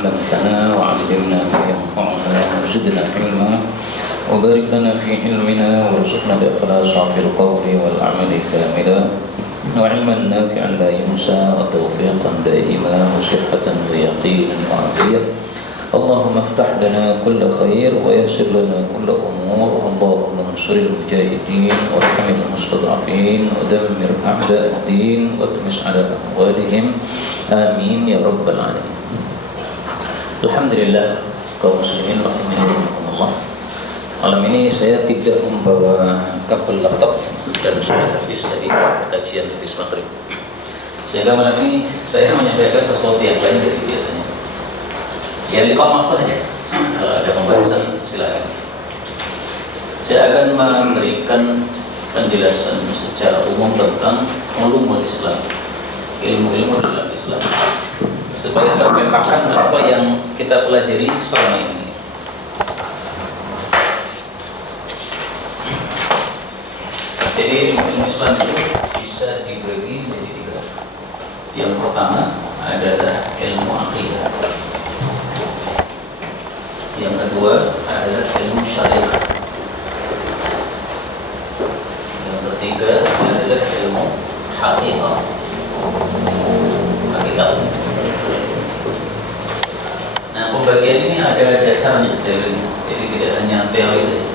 علمتنا وعلمنا ما ينفعنا وزدنا علما وبارك لنا في علمنا وارزقنا الإخلاص في القول والعمل كاملا وعلما نافعا لا ينسى وتوفيقا دائما وصحة ويقينا وعافية. اللهم افتح لنا كل خير ويسر لنا كل أمور. اللهم انصر المجاهدين وارحم المستضعفين ودمر أعداء الدين واطمس على أموالهم آمين يا رب العالمين. Alhamdulillah kaum muslimin rahimakumullah. Malam ini saya tidak membawa kabel laptop dan sudah habis dari kajian hadis maghrib, sehingga malam ini saya menyampaikan sesuatu yang lain dari biasanya. Ya di komaf saja. Kalau ada pembahasan silakan. Saya akan memberikan penjelasan secara umum tentang ulumul Islam, ilmu-ilmu dalam Islam, supaya terpetakan apa yang kita pelajari selama ini. Jadi ilmu Islam itu bisa dibagi menjadi tiga. Yang pertama adalah ilmu akidah. Yang kedua adalah ilmu syariat. Yang ketiga adalah ilmu hakikat. Nah, pembagian ini ada dasarnya dalilnya. Jadi tidak hanya teori saja.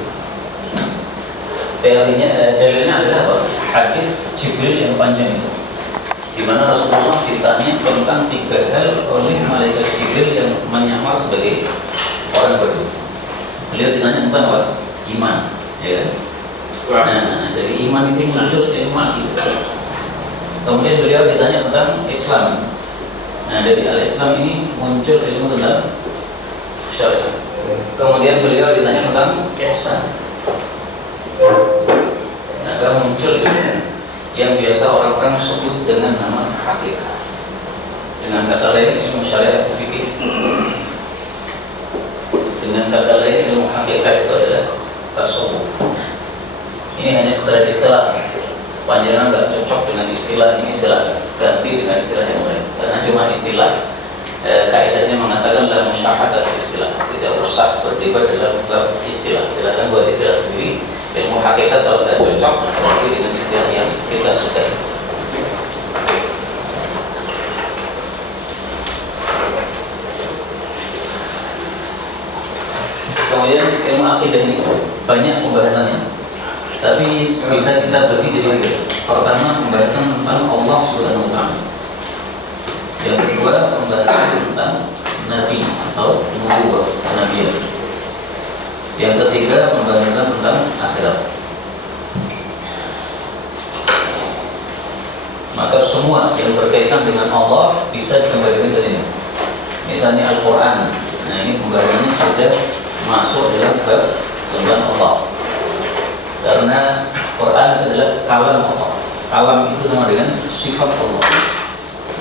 Teorinya, dalilnya adalah apa? Hadis Jibril yang panjang itu, di mana Rasulullah ditanya tentang tiga hal oleh malaikat Jibril yang menyamar sebagai orang berdua. Beliau ditanya tentang apa? Iman, ya. Nah, dari iman itu muncul ilmu akidah. Kemudian beliau ditanya tentang Islam. Nah, dari al-Islam ini muncul ilmu tentang syariat. Kemudian beliau ditanya tentang ihsan. Nah, muncul yang biasa orang-orang sebut dengan nama hakikat. Dengan kata lain ilmu syariat fikih. Dengan kata lain ilmu hakikat itu adalah tasawuf. Ini hanya sekedar istilah. Panjangan nggak cocok dengan istilah ini, silakan ganti dengan istilah yang lain. Karena cuma istilah, kaidahnya mengatakan dalam musyahadat istilah, tidak usah berdebat dalam istilah. Silakan buat istilah sendiri. Ilmu hakikat kalau nggak cocok, nanti dengan istilah yang kita sukai. Kemudian ilmu akidah ini banyak pembahasannya, tapi bisa kita bagi jadi tiga. Pertama, pembahasan tentang Allah Subhanahu wa Ta'ala. Yang kedua, pembahasan tentang Nabi atau nubuwah, kenabian. Yang ketiga, pembahasan tentang akhirat. Maka semua yang berkaitan dengan Allah bisa dikembalikan ke sini. Misalnya Al-Quran. Nah, ini pembahasannya sudah masuk dalam bab tentang Allah. Karena Quran adalah kalam Allah. Kalam itu sama dengan sifat Allah.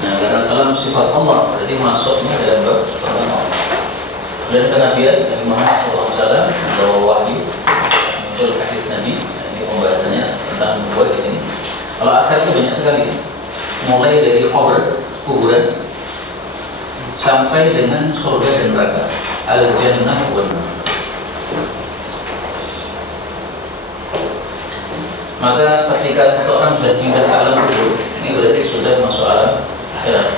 Nah, karena kalam sifat Allah berarti masuknya dalam bab tentang Allah. Dan kenabian Nabi Muhammad SAW membawa wahyu, muncul hadis Nabi. Nah, ini pembahasannya tentang nubuwah di sini. Kalau akhir itu banyak sekali, mulai dari kuburan sampai dengan surga dan neraka, al-jannah wan nar. Maka ketika seseorang sudah tinggal ke alam kubur, ini berarti sudah masuk alam akhirat.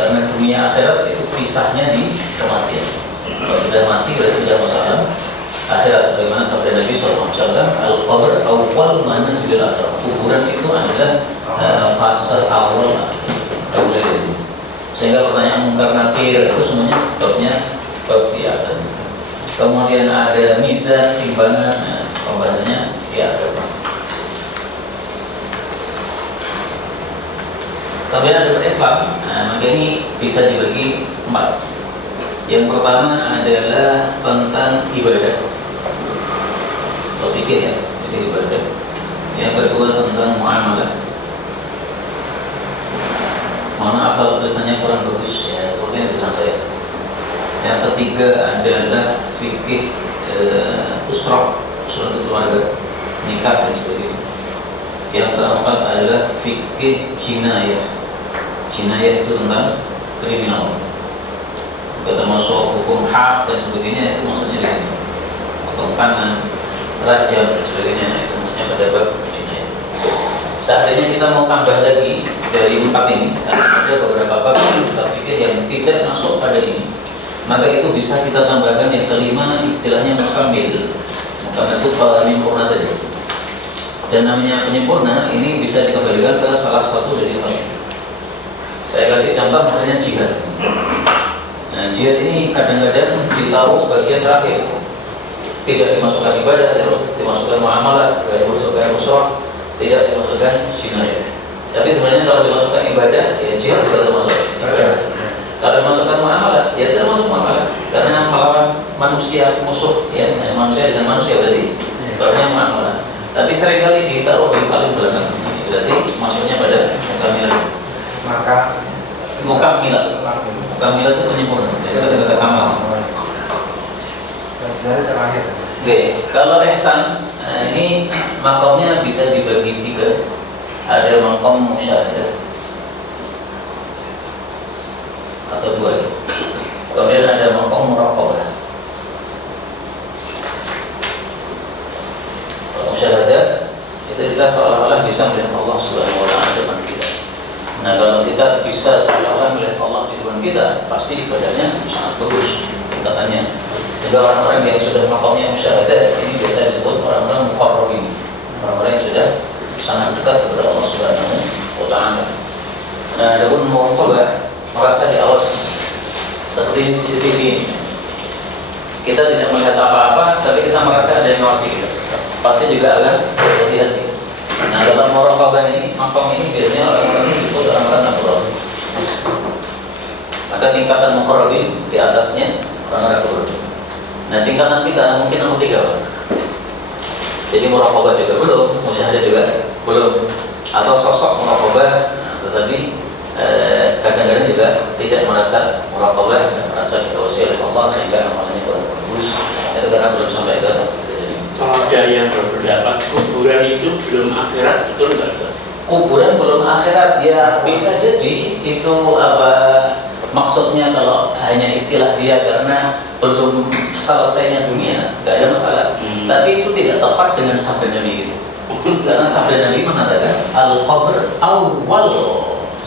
Karena dunia akhirat itu pisahnya di kematian. Kalau sudah mati berarti sudah masuk alam akhirat. Sebagaimana sabda Nabi SAW, al-qabr awwal manazil akhirat. Kuburan itu adalah fase awal mulai dari sini. Sehingga pertanyaan mungkar nakir itu semuanya bab di akhir. Kemudian ada mizan, timbangan, pembahasannya di akhir. Kemudian ada Islam. Nah, maka ini bisa dibagi 4. Yang pertama adalah tentang ibadah, atau fikih ya, jadi ibadah. Yang kedua tentang muamalah. Mohon maaf kalau tulisannya kurang bagus ya, seperti tulisan saya. Yang ketiga adalah fikih usrah, keluarga, nikah dan sebagainya. Yang keempat adalah fikih jinayah. Jinayah itu tentang kriminal. termasuk hukum hak dan sebagainya, itu maksudnya di situ. Potong tangan, rajam dan sebagainya, itu maksudnya pada bab jinayah. Seandainya kita mau tambah lagi dari 4 ini, karena ada beberapa bab kitab fikih yang tidak masuk pada ini, maka itu bisa kita tambahkan yang kelima, istilahnya mukamil. Mukamil itu penyempurna saja. Dan namanya penyempurna ini bisa dikembalikan ke salah satu dari hal ini. Saya kasih contoh misalnya jihad. Nah, jihad ini kadang-kadang ditaruh bagian terakhir, tidak dimasukkan ibadah, tidak dimasukkan muamalah, tidak dimasukkan usrah, tidak dimasukkan jinayah. Tapi sebenarnya kalau dimasukkan ibadah, ya jihad bisa termasuk ibadah. Kalau dimasukkan muamalah, ya tidak masuk muamalah, karena melawan manusia, musuh, ya manusia dengan manusia berarti barunya muamalah. Tapi seringkali ditaruh di paling belakang, berarti masuknya pada mukamilah. Maka Mukamilah itu penyempurna, jadi kata kamal. dari terakhir. Oke, kalau ihsan, ini makomnya bisa dibagi 3. Ada makom musyahadah atau 2. Kemudian ada makom muraqabah. Musyahadah itu kita seolah-olah bisa melihat Allah Subhanahu wa taala depan kita. Nah, kalau kita bisa seolah-olah melihat Allah di depan kita, pasti ibadahnya sangat bagus tingkatannya. Sehingga orang-orang yang sudah makomnya musyahadah ini biasa disebut orang-orang muqarrabin, orang-orang yang sudah sangat dekat kepada Allah Subhanahu wa taala. Nah, adapun muraqabah, merasa diawasi seperti CCTV ini. Kita tidak melihat apa-apa, tapi kita merasa ada yang mengawasi kita. Pasti juga akan berhati-hati. Nah, dalam muraqabah ini, makom ini biasanya orang-orang ini disebut orang-orang muqarrabin. Maka tingkatan muqarrabin di atasnya orang-orang muqarrabin. Nah, tingkatan kita mungkin nomor 3, Pak. Jadi muraqabah juga belum, musyahadah juga belum, atau sosok muraqabah, tetapi kadang-kadang juga tidak merasa muraqabah dan merasa diawasi oleh Allah sehingga amalnya kurang bagus. Itu karena belum sampai ke. Ada yang berpendapat kuburan itu belum akhirat, betul nggak? Kuburan belum akhirat, ya bisa jadi itu apa maksudnya kalau hanya istilah dia karena belum selesainya dunia, nggak ada masalah. Tapi itu tidak tepat dengan sabda Nabi itu. Karena sabda Nabi mengatakan al-qabr awwal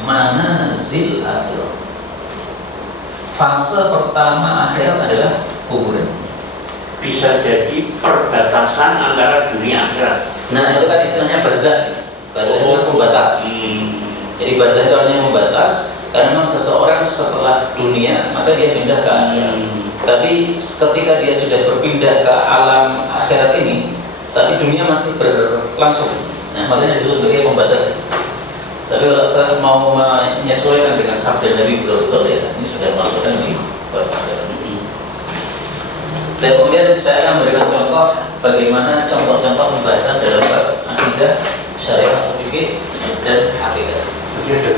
manazil akhirah. Fase pertama akhirat adalah kuburan. Bisa jadi perbatasan antara dunia akhirat. Nah, itu kan istilahnya barzakh. Barzakh itu pembatas. Jadi barzakh itu artinya membatas, karena memang seseorang setelah dunia maka dia pindah ke akhirat. Tapi ketika dia sudah berpindah ke alam akhirat ini, tapi dunia masih berlangsung. Nah, makanya disebut sebagai pembatas. Tapi kalau saya mau menyesuaikan dengan sabda Nabi betul-betul, ya ini sudah masukkan di bab akhirat. Dan kemudian saya akan memberikan contoh bagaimana contoh-contoh pembahasan dalam bab akidah, syariat, fikih, dan hakikat. Jadi ada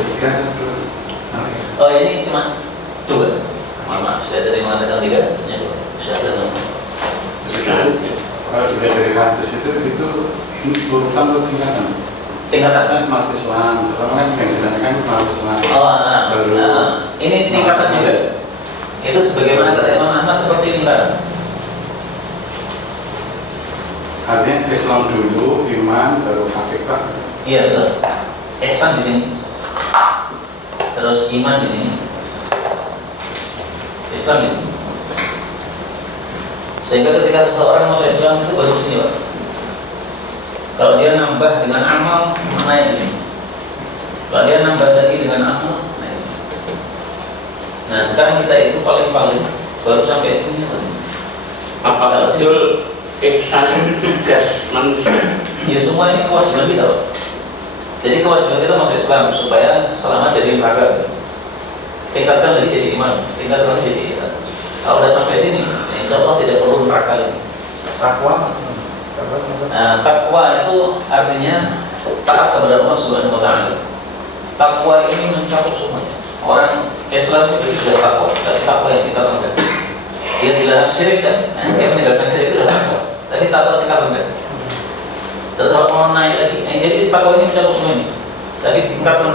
3 Oh, ini cuma 2. Maaf, saya tadi mengatakan 3, hanya 2. Syariat sama. Kalau dilihat dari hadis itu ini urutan atau tingkatan? Tingkatan. Kan umat Islam, pertama kan yang ditanyakan umat Islam. Ini tingkatan juga. Itu sebagaimana kata Imam Ahmad seperti tingkatan. Artinya Islam dulu, iman, baru hakikat. Iya betul. Ihsan di sini, terus iman di sini, Islam di sini. Sehingga ketika seseorang masuk Islam itu baru sini, Pak. Kalau dia nambah dengan amal, naik di sini. Kalau dia nambah lagi dengan amal, naik di sini. Nah, sekarang kita itu paling-paling baru sampai sini. Apakah betul ihsan itu tugas manusia? Ya, semua ini kewajiban kita, Pak. Jadi kewajiban kita masuk Islam supaya selamat dari neraka. Tingkatkan lagi jadi iman, tingkatkan lagi jadi ihsan. Kalau sudah sampai sini, insya Allah tidak perlu neraka lagi. Takwa. Nah, takwa itu artinya taat kepada Allah Subhanahu wa taala. Takwa ini mencakup semuanya. Orang Islam itu sudah takwa, tapi takwa yang kita tanggung. Dia dilarang syirik kan? Dia meninggalkan syirik itu adalah takwa. Tapi takwa kita tanggung. Setelah mau naik lagi, jadi takwa ini mencakup semuanya. Tapi tingkatan.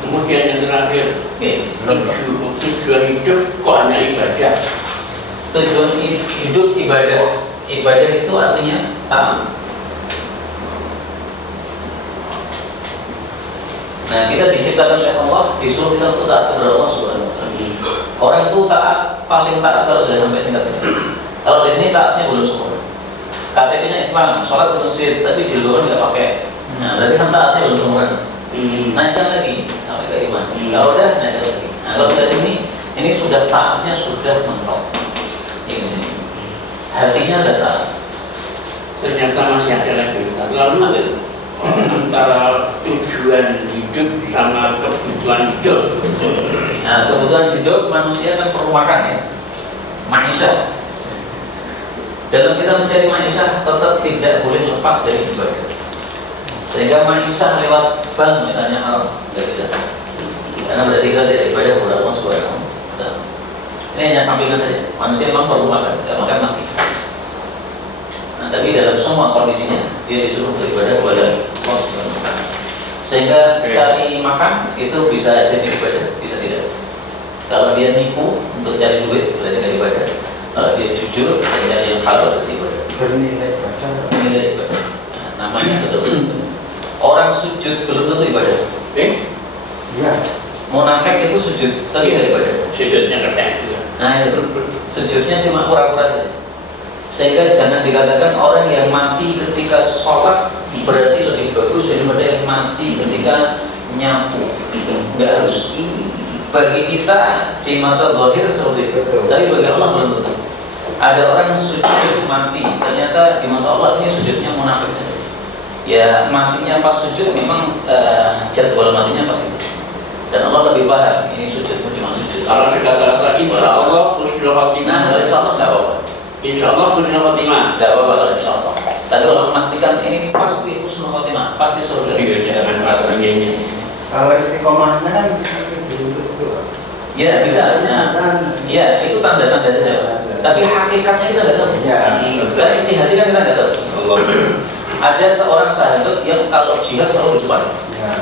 Kemudian yang terakhir, Tujuan hidup kok hanya ibadah? Tujuan hidup ibadah. Ibadah itu artinya taat. Nah, kita diciptakan oleh Allah, disuruh kita untuk taat kepada Allah Subhanahu wa Ta'ala. Orang itu taat, paling taat kalau sudah sampai tingkat sini. Kalau di sini taatnya belum sempurna. KTP-nya Islam, sholat ke masjid, tapi jilbaban nggak pakai. Nah, berarti kan taatnya belum sempurna. Naikkan lagi sampai ke iman. Kalau udah naikkan lagi. Nah, kalau kita sini, ini sudah taatnya sudah mentok. Ini di sini. Hatinya ada taat. Ternyata masih ada lagi. Lalu antara tujuan hidup sama kebutuhan hidup. Nah, kebutuhan hidup manusia kan perlu makan ya, maisha. Dalam kita mencari maisha tetap tidak boleh lepas dari ibadah. Sehingga maisha lewat bank misalnya haram, nggak bisa. Karena berarti kita tidak ibadah kepada Allah Subhanahu wa Ta'ala. Ini hanya sampingan saja. Manusia memang perlu makan, nggak makan mati. Nah, tapi dalam semua kondisinya dia disuruh beribadah kepada Allah Subhanahu wa Ta'ala. Sehingga cari makan itu bisa jadi ibadah, bisa tidak. Kalau dia nipu untuk cari duit berarti tidak ibadah. Kalau dia jujur dan cari yang halal berarti ibadah. Bernilai ibadah. Bernilai ibadah. Nah, namanya betul-betul. Orang sujud belum tentu ibadah. Iya. Munafik itu sujud, tapi tidak ibadah. Sujudnya kerja juga. Nah, itu sujudnya cuma pura-pura saja. Sehingga jangan dikatakan orang yang mati ketika sholat berarti lebih bagus daripada yang mati ketika nyapu. Enggak harus. Bagi kita di mata zahir seperti itu, tapi bagi Allah belum tentu. Ada orang sujud mati, ternyata di mata Allah ini sujudnya munafik saja. Ya matinya pas sujud memang jadwal matinya pas itu. Dan Allah lebih paham ini sujudmu cuma sujud. Kalau kata-kata insya Allah husnul khotimah. Nah, insya Allah nggak apa-apa. Insya Allah husnul khotimah. Nggak apa-apa kalau insya Allah. Tapi kalau memastikan ini pasti husnul khotimah, pasti surga. Iya, jangan merasa ini. Kalau istiqomahnya kan bisa begitu. Ya bisa. Ya itu tanda-tanda saja. Tapi hakikatnya kita nggak tahu. Ya. Dari isi hati kan kita nggak tahu. Ada seorang sahabat yang kalau jihad selalu di depan. Ya.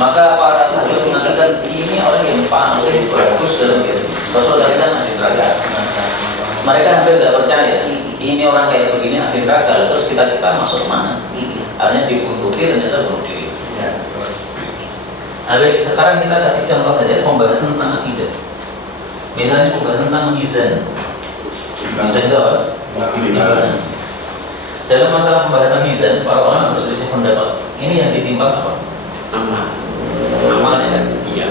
Maka para sahabat mengatakan ini orang yang paling bagus dalam diri. Rasulullah kita masih neraka. Mereka hampir tidak percaya. Ini orang kayak begini akhir neraka. Terus kita masuk mana? Akhirnya dibuntuti ternyata bunuh diri. Nah, baik, sekarang kita kasih contoh saja pembahasan tentang akidah. Misalnya pembahasan tentang mizan. Mizan itu apa? Dalam masalah pembahasan mizan, para ulama berselisih pendapat. Ini yang ditimbang apa? Amalnya kan? Iya.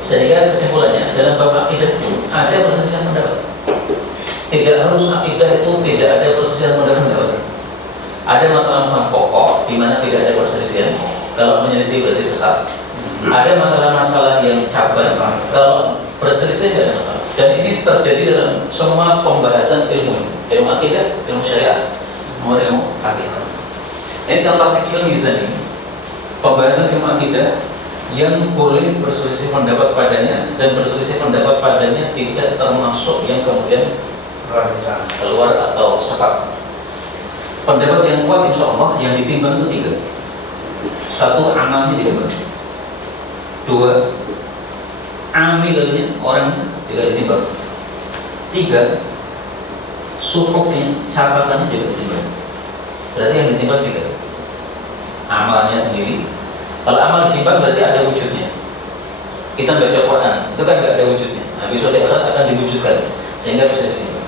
Sehingga kesimpulannya dalam bab akidah itu ada perselisihan pendapat. Tidak harus akidah itu tidak ada perselisihan pendapat, enggak usah. Ada masalah-masalah pokok di mana tidak ada perselisihan. Kalau menyelisih berarti sesat. Ada masalah-masalah yang cabang. Kalau berselisih tidak ada masalah. Dan ini terjadi dalam semua pembahasan ilmu akidah, ilmu syariat, ilmu akidah. Ini contoh kecil mizan ini. Pembahasan ilmu akidah yang boleh berselisih pendapat padanya dan berselisih pendapat padanya tidak termasuk yang kemudian keluar atau sesat. Pendapat yang kuat insya Allah yang ditimbang itu 3. 1, amalnya ditimbang. 2, amilnya orangnya juga ditimbang. 3, suhufnya, catatannya juga ditimbang. Berarti yang ditimbang 3. Amalnya sendiri. Kalau amal ditimbang berarti ada wujudnya. Kita baca Quran itu kan nggak ada wujudnya. Nah, besok di akhirat akan diwujudkan sehingga bisa ditimbang.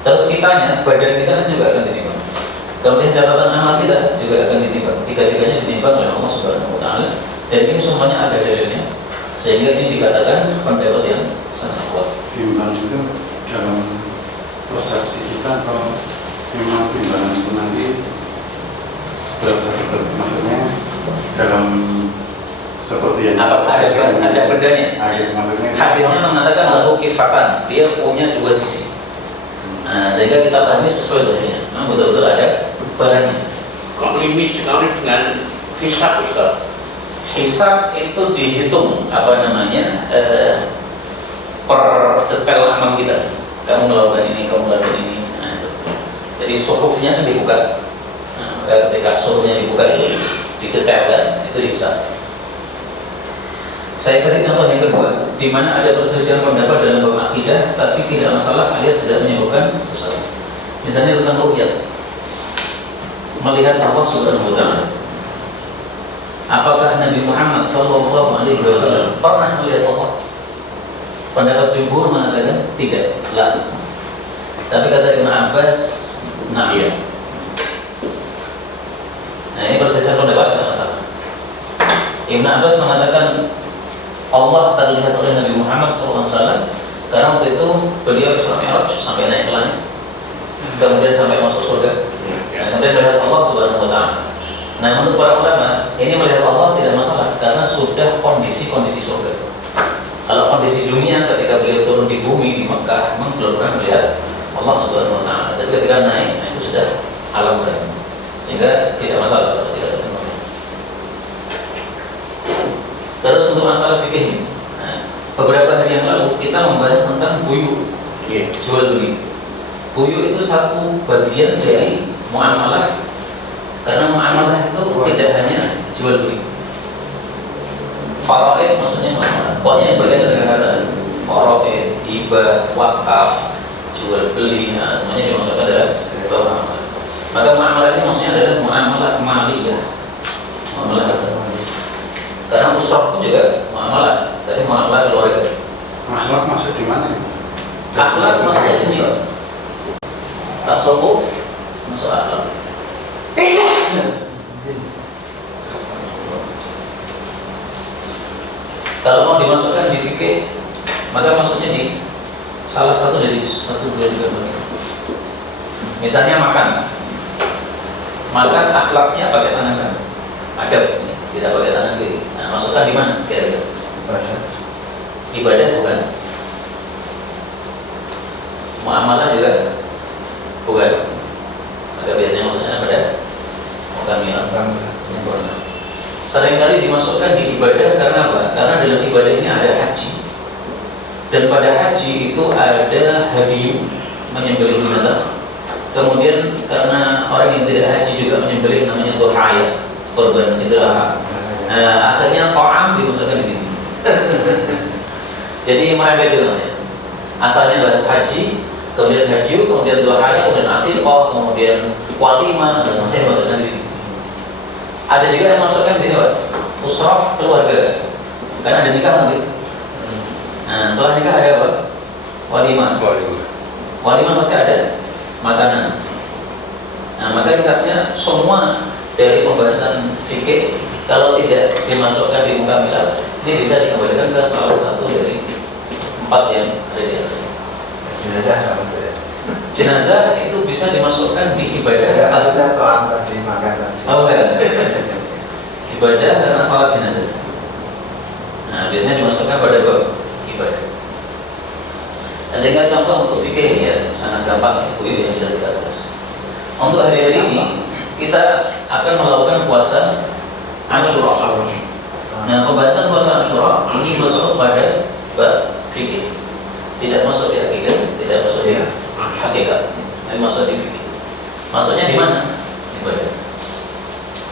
Terus kitanya, badan kita juga akan ditimbang. Kemudian catatan amal kita juga akan ditimbang. Tiga-tiganya ditimbang oleh Allah Subhanahu wa Ta'ala. Dan ini semuanya ada dalilnya. Sehingga ini dikatakan pendapat yang sangat kuat. Timbang itu dalam persepsi kita kalau memang timbangan itu nanti berapa satu, maksudnya dalam seperti yang apakah ada bendanya? Maksudnya hadisnya mengatakan lahu kifatan, dia punya 2 sisi. Nah, sehingga kita pahami sesuai dalilnya. Memang betul-betul ada barangnya. Kok limit sekali dengan hisab Ustaz? Hisab itu dihitung apa namanya per detail amal kita. Kamu melakukan ini, kamu melakukan ini. Nah, jadi suhufnya dibuka. Nah, ketika suhufnya dibuka itu didetailkan, itu dihisab. Saya kasih contoh yang kedua, di mana ada perselisihan pendapat dalam bab akidah, tapi tidak masalah alias tidak menyebabkan sesuatu. Misalnya tentang ru'yat, melihat Allah Subhanahu wa Ta'ala. Apakah Nabi Muhammad SAW pernah melihat Allah? Pendapat jumhur mengatakan tidak, lah. Tapi kata Ibn Abbas, nah iya. Nah ini perselisihan pendapat tidak masalah. Ibn Abbas mengatakan Allah terlihat oleh Nabi Muhammad SAW karena waktu itu beliau Isra Mi'raj sampai naik ke langit, kemudian sampai masuk surga, kemudian melihat Allah Subhanahu wa Ta'ala. Nah menurut para ulama ini melihat Allah tidak masalah karena sudah kondisi surga. Kalau kondisi dunia ketika beliau turun di bumi di Mekah memang belum pernah melihat Allah Subhanahu wa Ta'ala. Tapi ketika naik, nah itu sudah alam gaib, sehingga tidak masalah kalau tidak ada. Terus untuk masalah fikih, nah, beberapa hari yang lalu kita membahas tentang buyu, jual beli. Buyu itu satu bagian dari muamalah, karena muamalah itu tidak hanya jual beli. Faraid maksudnya muamalah, pokoknya yang berkaitan dengan harta. Faraid, hibah, wakaf, jual beli, nah, semuanya dimasukkan dalam sebuah muamalah. Maka muamalah ini maksudnya adalah muamalah maliyah, muamalah harta. Karena usrah pun juga muamalah, tapi muamalah keluarga. Akhlak masuk di mana? Akhlak maksudnya di sini, Pak. Tasawuf masuk akhlak. Kalau mau dimasukkan di fikih, maka maksudnya di salah satu dari 1, 2, 3, 4. Misalnya makan akhlaknya pakai tangan kanan, adab, tidak pakai tangan kiri. Nah, masukkan di mana? Kira-kira ibadah bukan, muamalah juga bukan. Maka biasanya maksudnya pada mukamilah. Seringkali dimasukkan di ibadah karena apa? Karena dalam ibadah ini ada haji, dan pada haji itu ada hadiyu, menyembelih binatang. Kemudian karena orang yang tidak haji juga menyembelih, namanya dhuhaya, korban idhah. Akhirnya ta'am dimasukkan di sini. Jadi mereka itu namanya. Asalnya bahas haji, kemudian haji, kemudian dhuhaya, kemudian aqiqah, kemudian walimah, dan sampai masukkan di sini. Ada juga yang masukkan di sini, Pak. Usrah keluarga. Karena ada nikah nanti. Nah, setelah nikah ada apa? Walimah. Walimah pasti ada makanan. Nah, maka dikasihnya semua dari pembahasan fikih kalau tidak dimasukkan di mukamilah, ini bisa dikembalikan ke salah satu dari 4 yang ada di atas. Jenazah sama saya. Jenazah itu bisa dimasukkan di ibadah. Ada to'am tadi, makan tadi. Oh enggak. Ibadah karena salat jenazah. Nah, biasanya dimasukkan pada bab ibadah. Nah, sehingga contoh untuk fikih ya sangat gampang ya, buku yang sudah kita bahas. Untuk hari-hari ini kita akan melakukan puasa Asyura. Nah, pembahasan puasa Asyura ini masuk pada bab fikih. Tidak masuk di akidah, tidak masuk di hakikat, tapi masuk di fikih. Masuknya di mana? Ibadah.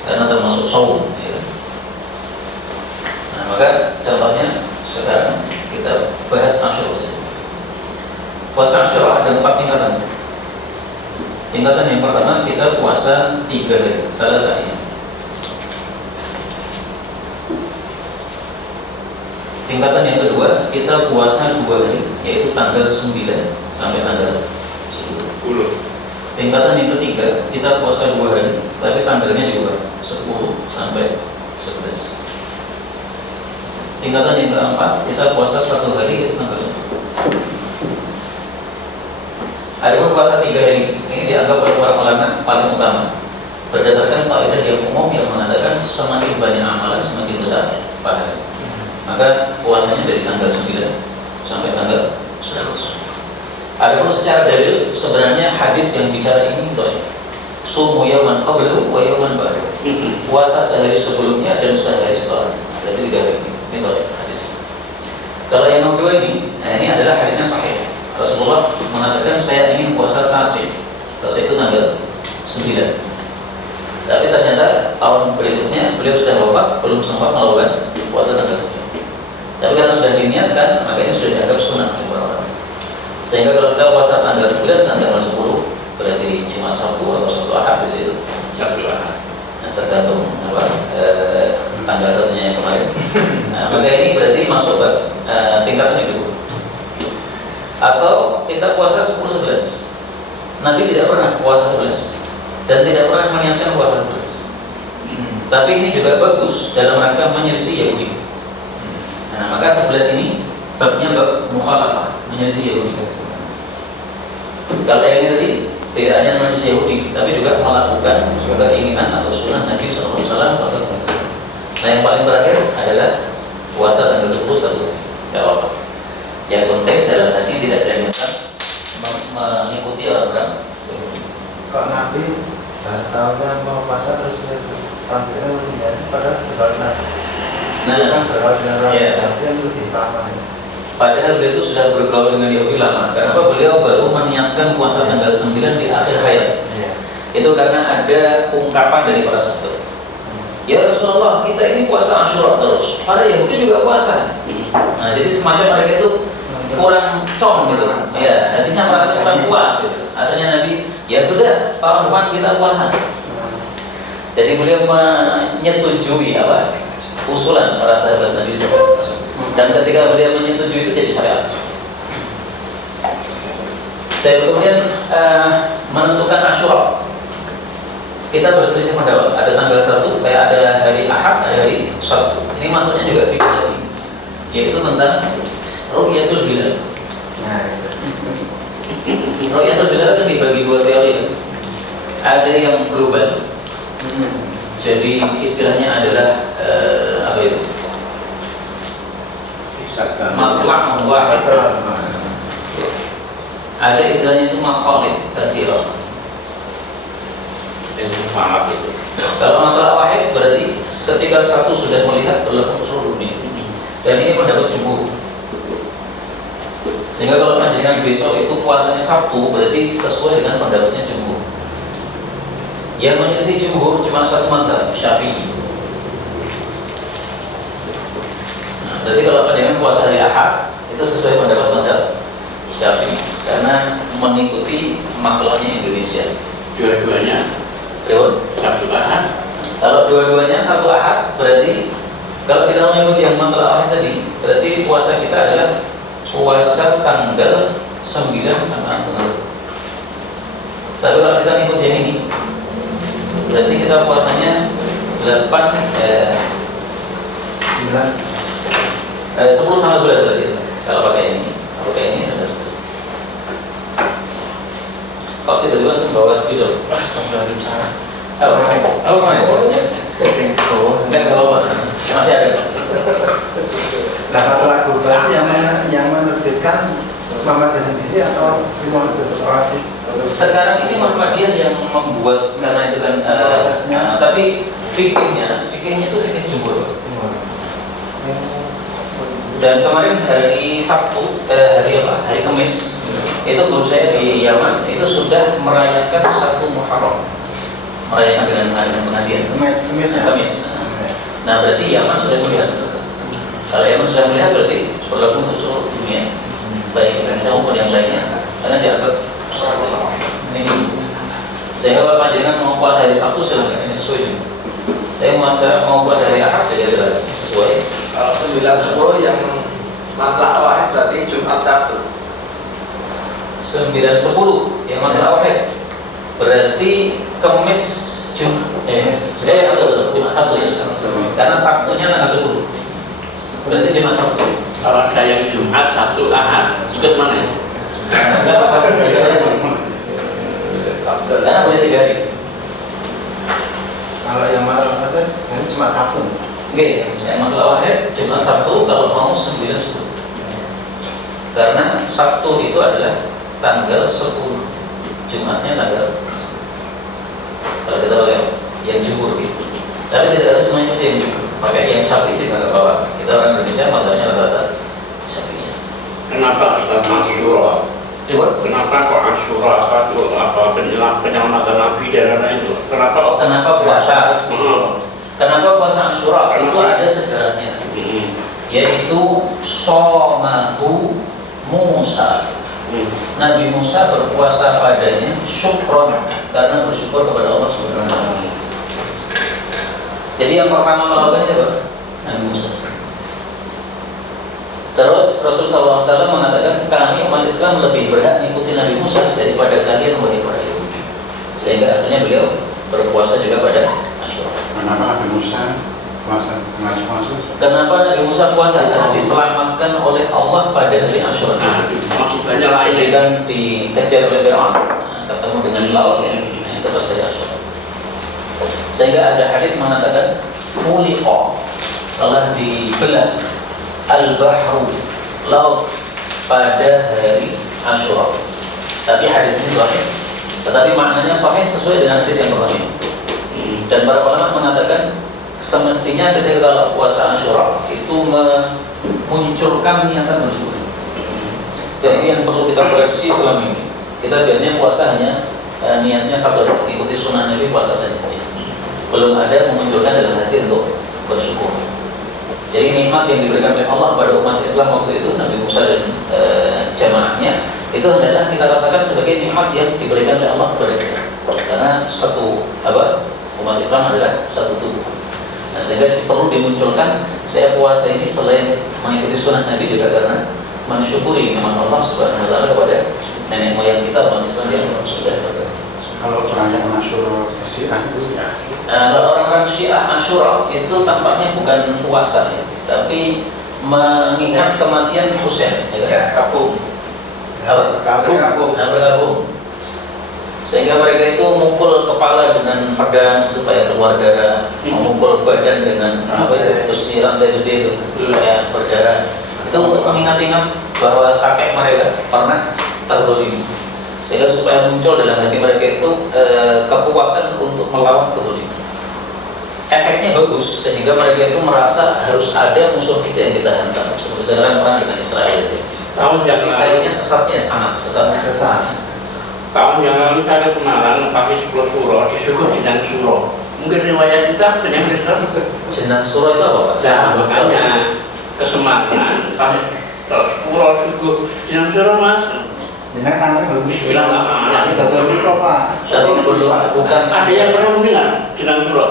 Karena termasuk shaum, ya. Nah, maka contohnya sekarang kita bahas Asyura saja. Puasa Asyura ada 4 tingkatan. Tingkatan yang pertama kita puasa 3 hari, salah satunya. Tingkatan yang kedua kita puasa 2 hari, yaitu tanggal 9 sampai tanggal 10. Tingkatan yang ketiga kita puasa 2 hari, tapi tanggalnya diubah 10 sampai 11. Tingkatan yang keempat kita puasa 1 hari, yaitu tanggal 10. Adapun puasa 3 hari ini dianggap oleh para ulama paling utama berdasarkan kaidah yang umum yang mengatakan semakin banyak amalan semakin besar pahala. Maka puasanya dari tanggal 9 sampai tanggal 11. Adapun secara dalil sebenarnya hadis yang bicara ini dhaif. Sumu yawman qablahu wa yawman ba'dahu. Puasa sehari sebelumnya dan sehari setelahnya. Jadi 3 hari ini dhaif hadisnya. Kalau yang kedua ini, ini adalah hadisnya sahih. Rasulullah mengatakan saya ingin puasa Tasik. Tasik itu tanggal 9. Tapi ternyata tahun berikutnya beliau sudah wafat, belum sempat melakukan puasa tanggal 9. Tapi karena sudah diniatkan, makanya sudah dianggap sunnah oleh orang-orang. Sehingga kalau kita puasa tanggal 9 dan tanggal 10, berarti Jumat, Sabtu atau Sabtu Ahad di situ. Sabtu Ahad. Nah, tergantung apa tanggal satunya yang kemarin. Nah, maka ini berarti masuk ke tingkatan yang kedua. Atau kita puasa 10-11. Nabi tidak pernah puasa 11 dan tidak pernah mengingatkan puasa 11. Tapi ini juga bagus dalam rangka menyelisih Yahudi. Nah, maka 11 ini babnya bab mukhalafah, menyelisih Yahudi. Kalau yang ini tadi tidak hanya menyelisih Yahudi, tapi juga melakukan keinginan atau sunnah Nabi SAW. Nah, yang paling terakhir adalah puasa tanggal 10 Sabtu. Tidak apa-apa. Yang penting dalam hati tidak ada niatan mengikuti orang-orang. Kok Nabi tahunnya mau puasa terus tampilnya menghindari pada bergaul Nabi. Nah, Kan bergaul dengan orang iya. Nabi yang lebih lama. Padahal beliau itu sudah bergaul dengan Yahudi lama. Kenapa beliau baru meniatkan puasa tanggal 9 di akhir hayat? Iya. Itu karena ada ungkapan dari para sahabat. Ya Rasulullah, kita ini puasa Asyura terus. Para Yahudi juga puasa. Nah, jadi semacam mereka itu kurang com gitu. Ya, hatinya merasa kurang puas gitu. Akhirnya Nabi, ya sudah, tahun depan kita puasa. Jadi beliau menyetujui apa? Usulan para sahabat Nabi SAW. Dan ketika beliau menyetujui itu jadi syariat. Dan kemudian menentukan Asyura. Kita berselisih pendapat. Ada tanggal 1, kayak ada hari Ahad, ada hari Sabtu. Ini masuknya juga fikih lagi, yaitu tentang Ru'yatul Hilal. Ru'yatul Hilal kan dibagi dua teori. Ada yang global. Jadi istilahnya adalah apa itu? Matlaq wahid. Ada istilahnya itu maqalid katsira. Maaf itu. Kalau matlaq wahid berarti ketika satu sudah melihat berlaku seluruh dunia. Dan ini pendapat jumhur. Sehingga kalau panjenengan besok itu puasanya Sabtu, berarti sesuai dengan pendapatnya jumhur. Yang menyelisih jumhur cuma satu mazhab, Syafi'i. Nah, berarti kalau panjenengan puasa hari Ahad, itu sesuai pendapat mazhab Syafi'i, karena mengikuti maklaknya Indonesia. Dua-duanya Sabtu Ahad. Kalau dua-duanya Sabtu Ahad, berarti kalau kita mengikuti yang maklak Ahad tadi, berarti puasa kita adalah puasa tanggal 9 sama 10. Tapi kalau kita ngikut yang ini, berarti kita puasanya 10 sama 12 berarti. Kalau pakai ini, sudah. Kalau tiba-tiba itu bawa spidol. Astagfirullahaladzim. Apa mas? Enggak apa-apa, masih ada. Nah, masalah global yang menerbitkan Muhammadiyah sendiri atau semua seseorang? Sekarang ini Muhammadiyah yang membuat, karena itu kan prosesnya. tapi fikihnya itu fikih jumhur. Dan kemarin hari Sabtu, hari Kamis, itu guru saya di Yaman itu sudah merayakan 1 Muharram, merayakan dengan hari pengajian. Kamis. Nah, berarti Yaman sudah melihat. Kalau Yaman sudah melihat berarti berlaku seluruh dunia, baik Indonesia maupun yang lainnya, karena dianggap ini. Sehingga kalau panjenengan mau puasa hari Sabtu silahkan, ini sesuai juga. Saya mau puasa hari Ahad saja sudah sesuai. Kalau 9-10 yang matlaq wahid berarti Jumat Sabtu. 9-10 yang matlaq wahid berarti Kamis Jumat Sabtu ya. Karena Sabtunya tanggal 10. Berarti Jumat Sabtu. Kalau ada yang Jumat, Sabtu, Ahad, ikut mana ya? Kenapa Sabtu? Karena boleh 3 hari. Kalau yang malam itu ini cuma Sabtu. Oke, yang matlaq wahid Jumat Sabtu, kalau mau 9-10. Karena Sabtu itu adalah tanggal 10, Jumatnya tanggal. Kalau kita pakai yang jumhur gitu. Tapi tidak harus mengikuti yang jumhur. Pakai yang Syafi'i juga nggak apa-apa. Kita orang Indonesia mazhabnya rata-rata Syafi'i. Kenapa kita Asyura? Kenapa kok Asyura apa penyelamatan Nabi dan lain itu? Kenapa? Kenapa puasa? Kenapa puasa Asyura? Itu ada sejarahnya. yaitu Somahu Musa. Nabi Musa berpuasa padanya syukron, karena bersyukur kepada Allah Subhanahu wa Ta'ala. Jadi yang pertama melakukannya apa? Nabi Musa. Terus Rasulullah SAW mengatakan, kami umat Islam lebih berhak mengikuti Nabi Musa daripada kalian wahai para Yahudi. Sehingga akhirnya beliau berpuasa juga pada Asyura. Kenapa Nabi Musa puasa? Kenapa Nabi Musa puasa? Karena diselamatkan oleh Allah pada hari Asyura. Maksudnya lain. Jadi kan dikejar oleh Fir'aun, ketemu dengan laut ya. Nah, itu pas hari Asyura. Sehingga ada hadis mengatakan fuliqa, telah dibelah al-bahru, laut pada hari Asyura. Tapi hadis ini sahih. Tetapi maknanya sahih sesuai dengan hadis yang pertama. Dan para ulama mengatakan semestinya ketika kalau puasa Asyura itu memunculkan niatan bersyukur. Jadi yang perlu kita koreksi selama ini, kita biasanya puasa hanya niatnya satu, ikuti sunnah Nabi, puasa saja. Belum ada memunculkan dalam hati untuk bersyukur. Jadi nikmat yang diberikan oleh Allah pada umat Islam waktu itu, Nabi Musa dan jamaahnya, itu adalah kita rasakan sebagai nikmat yang diberikan oleh Allah kepada kita. Karena satu umat Islam adalah satu tubuh. Nah, sehingga perlu dimunculkan saya puasa ini selain mengikuti sunnah Nabi juga karena mensyukuri nikmat Allah Subhanahu wa Ta'ala kepada nenek moyang kita umat Islam yang sudah berada. Kalau perayaan Asyura Syiah itu ya. Kalau orang-orang Syiah Asyura itu tampaknya bukan puasa ya, tapi mengingat kematian Husain. Ya, kabung. Bergabung. Sehingga mereka itu memukul kepala dengan pedang supaya keluar darah, memukul badan dengan besi, rantai besi itu supaya berdarah. Itu untuk mengingat-ingat bahwa kakek mereka pernah terzalimi, sehingga supaya muncul dalam hati mereka itu kekuatan untuk melawan kezaliman. Efeknya bagus, sehingga mereka itu merasa harus ada musuh kita yang kita hantam. Seperti sekarang perang dengan Israel itu. Tapi sayangnya sesatnya sangat sesat. Tahun yang lalu saya ke Semarang pakai 10 suro, disuguh jenang suro. Mungkin riwayat kita jenang suro. Jenang suro itu apa Pak? Nah, makanya ke Semarang pakai 10 suguh jenang suro Mas. Dengan tangannya bagus. Bilang nggak mana. Tapi betul kok Pak. Tapi belum bukan Ada yang pernah dengar jenang suro?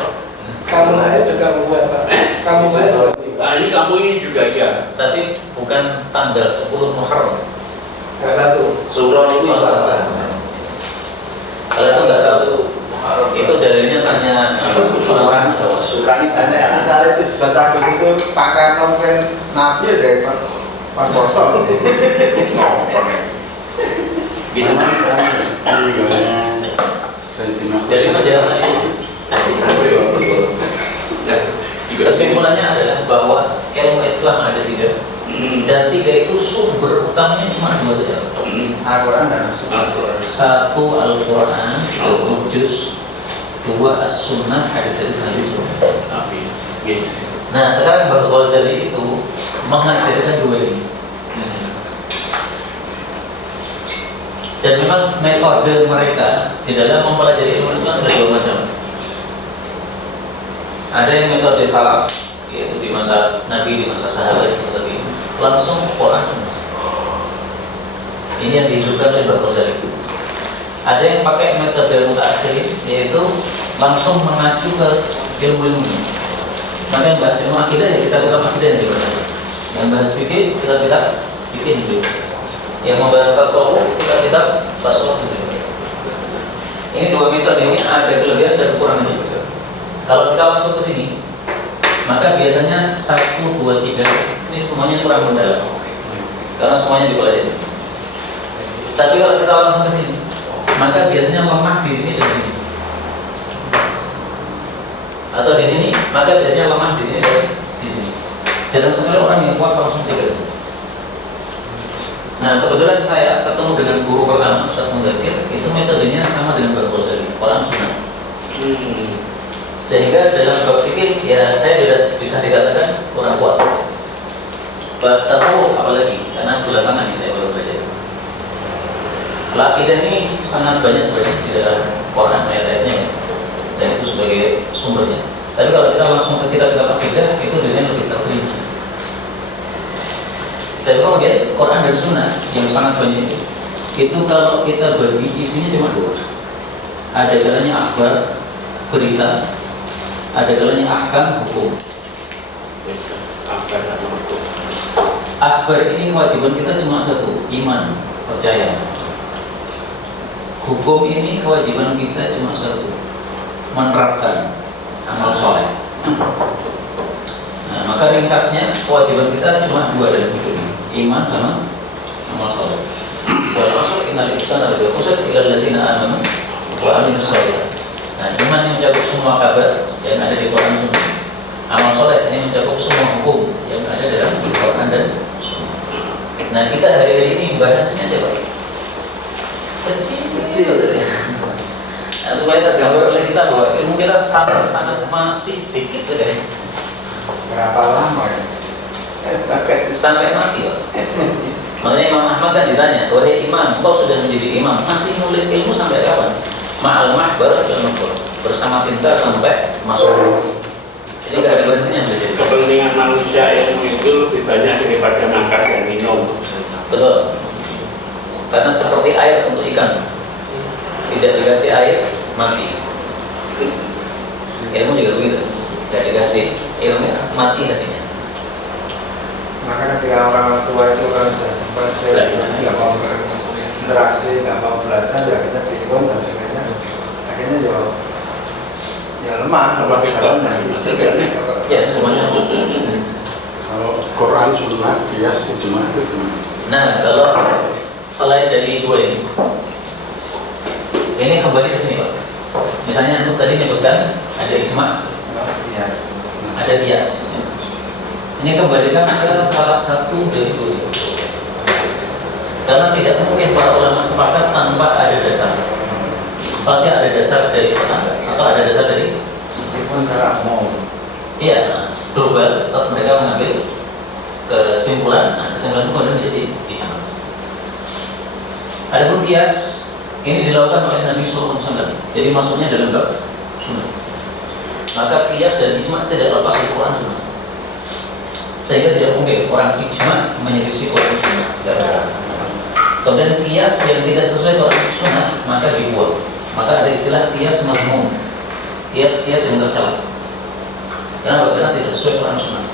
Kamu saya juga buat Pak. Kamu saya. Nah, ini kamu ini juga ya. tapi bukan tanggal 10 Muharram. Karena tuh Surah itu apa? Kalau itu nggak tahu, itu dalilnya tanya orang Jawa. Surah itu Dan misalnya 17 Agustus itu pakai mungkin Nabi ya pas kosong. Gitu. Jadi penjelasannya Ya, juga kesimpulannya adalah bahwa ilmu Islam ada 3, dan 3 itu sumber utamanya cuma 2 saja. Al-Quran dan As-Sunnah. 1 Al-Quran 20 juz, 2 As-Sunnah hadis-hadis Nabi SAW. Nah sekarang Bang Ghazali itu mengajarkan 2 ini. Dan memang metode mereka di dalam mempelajari ilmu Islam ada 2 macam. Ada yang metode salaf, yaitu di masa Nabi, di masa sahabat, tetapi langsung Quran Sunnah. Ini yang dihidupkan oleh Bang Ghazali. Ada yang pakai metode mutaakhirin, yaitu langsung mengacu ke ilmu-ilmu. Maka yang bahas ilmu akidah ya kita akidah yang dibaca. Yang bahas fikih kita fikih yang dibaca. Yang membahas tasawuf kita tasawuf yang dibaca. Ini 2 metode ini ada kelebihan dan kekurangannya. Kalau kita langsung ke sini, maka biasanya 1, 2, 3 ini semuanya kurang mendalam, karena semuanya dipelajari. Tapi kalau kita langsung ke sini, maka biasanya lemah di sini dan di sini. Atau di sini, maka biasanya lemah di sini dan di sini. Jarang sekali orang yang kuat langsung 3. Nah, kebetulan saya ketemu dengan guru pertama, Ustaz Muzakir, itu metodenya sama dengan Bang Ghazali, Quran Sunnah. Sehingga dalam bab fikih ya saya bisa dikatakan kurang kuat. Bab tasawuf apalagi, karena belakangan ini saya baru belajar. Akidah ini sangat banyak sebenarnya di dalam Quran ayat-ayatnya ya, dan itu sebagai sumbernya. Tapi kalau kita langsung ke kitab-kitab akidah itu biasanya lebih terperinci. Tapi kemudian Quran dan Sunnah yang sangat banyak itu kalau kita bagi isinya cuma dua. Ada kalanya akhbar, berita, ada kalanya ahkam, hukum. Akhbar ini kewajiban kita cuma satu, iman, percaya. Hukum ini kewajiban kita cuma satu, menerapkan amal soleh. Nah, maka ringkasnya kewajiban kita cuma dua dalam hidup ini, iman sama amal soleh. Wal asr innal insana lafi khusr illa alladziina aamanu wa 'amilus shalihaat. Nah, iman yang mencakup semua kabar yang ada di Quran Sunnah. Amal soleh ini mencakup semua hukum yang ada dalam Quran dan Sunnah. Nah, kita hari-hari ini bahasnya aja Pak, kecil tadi. Nah, supaya tergambar oleh kita bahwa ilmu kita sangat masih dikit saja. Berapa lama ya? Sampai mati Pak. Makanya Imam Ahmad kan ditanya, wahai imam, kau sudah menjadi imam, masih nulis ilmu sampai kapan? Ma'al mahbar dan mahbar, bersama tinta sampai masuk. Jadi gak ada berhentinya belajar. Kepentingan manusia ilmu itu lebih banyak daripada makan dan minum. Betul. Karena seperti air untuk ikan, tidak dikasih air mati. Ilmu juga begitu, tidak dikasih ilmu mati hatinya. Maka ketika orang tua itu kan sudah cepat nggak mau berinteraksi, nggak mau belajar, ya akhirnya pikun dan akhirnya ya lemah katanya. Ya semuanya. Kalau Quran, Sunnah, Qiyas, Ijma itu gimana? Nah, kalau selain dari dua ini kembali ke sini Pak. Misalnya untuk tadi menyebutkan ada ijma, ada qiyas. Ini kembalikan ke salah satu dari dua. Karena tidak mungkin para ulama sepakat tanpa ada dasar. Pasti ada dasar dari Quran atau ada dasar dari Meskipun secara umum. Iya, global. Terus mereka mengambil kesimpulan. Nah, kesimpulan itu kemudian menjadi ijma. Adapun qiyas ini dilakukan oleh Nabi Sallallahu Alaihi Wasallam. Jadi maksudnya dalam bab sunnah. Maka qiyas dan ijma tidak lepas dari Quran Sunnah. Sehingga tidak mungkin orang ijma menyelisih Quran Sunnah. Kemudian qiyas yang tidak sesuai Quran Sunnah maka dibuat. Maka ada istilah qiyas mazmum. Qiyas yang tercela. Kenapa? Karena tidak sesuai Quran Sunnah.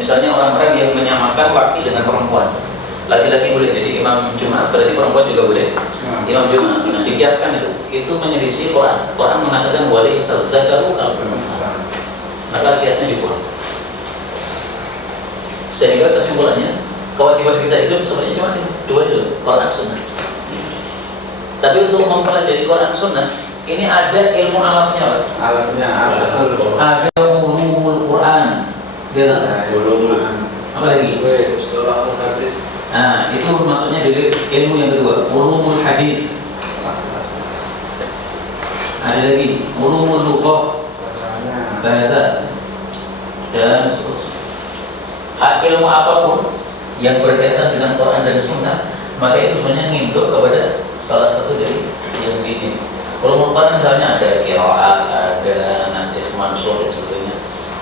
Misalnya orang-orang yang menyamakan laki dengan perempuan. Laki-laki boleh jadi imam Jumat, berarti perempuan juga boleh imam Jumat. Nah, dikiaskan itu menyelisih Quran. Quran mengatakan wali sadzakaru kal unsa. Maka kiasnya dibuang. Sehingga kesimpulannya kewajiban kita hidup sebenarnya cuma dua itu, Quran Sunnah. Tapi untuk mempelajari Quran Sunnah ini ada ilmu alatnya Pak. Alatnya betul. Ada ulumul Quran. Gitu. Apa lagi? Mustalahul hadis. Nah, itu maksudnya dari ilmu yang kedua, ulumul hadis. Ada lagi ulumul lughah, bahasa dan seterusnya. Ilmu apapun yang berkaitan dengan Quran dan Sunnah, maka itu sebenarnya nginduk kepada salah satu dari yang di sini. Ulumul Quran misalnya ada qiraat, ada nasikh mansukh dan sebagainya.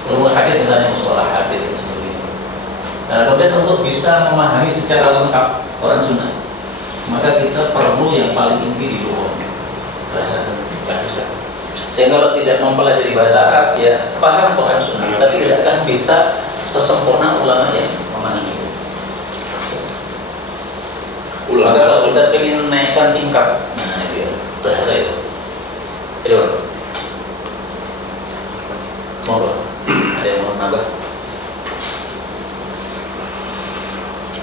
Ulumul hadis misalnya mustalah hadis dan sebagainya. Nah, kemudian untuk bisa memahami secara lengkap Quran Sunnah, maka kita perlu yang paling inti di lughah, bahasa. Sehingga kalau tidak mempelajari bahasa Arab, ya paham Quran Sunnah, tapi tidak akan bisa sesempurna ulama yang memahami itu. Maka kalau kita ingin naikkan tingkat, nah itu ya, bahasa itu. Jadi, semoga ada yang mau nambah.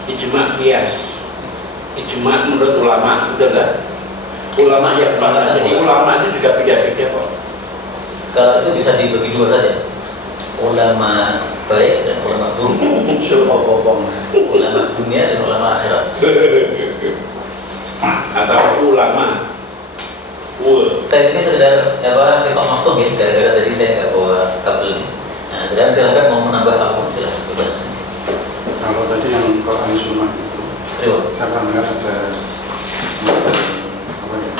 Ijma qiyas. Ijma menurut ulama itu adalah ulama yang sepakat. Jadi ulama itu juga beda-beda kok. Kalau itu bisa dibagi dua saja, ulama baik dan ulama buruk. Ulama dunia dan ulama akhirat. Atau ulama. Tapi ini sekedar apa? Kita maklum ya, gara-gara tadi saya nggak bawa kabel. Nah, sekarang silakan mau menambah apapun silakan bebas. Kalau tadi yang Quran Sunnah itu, saya pernah dengar ada apa ya,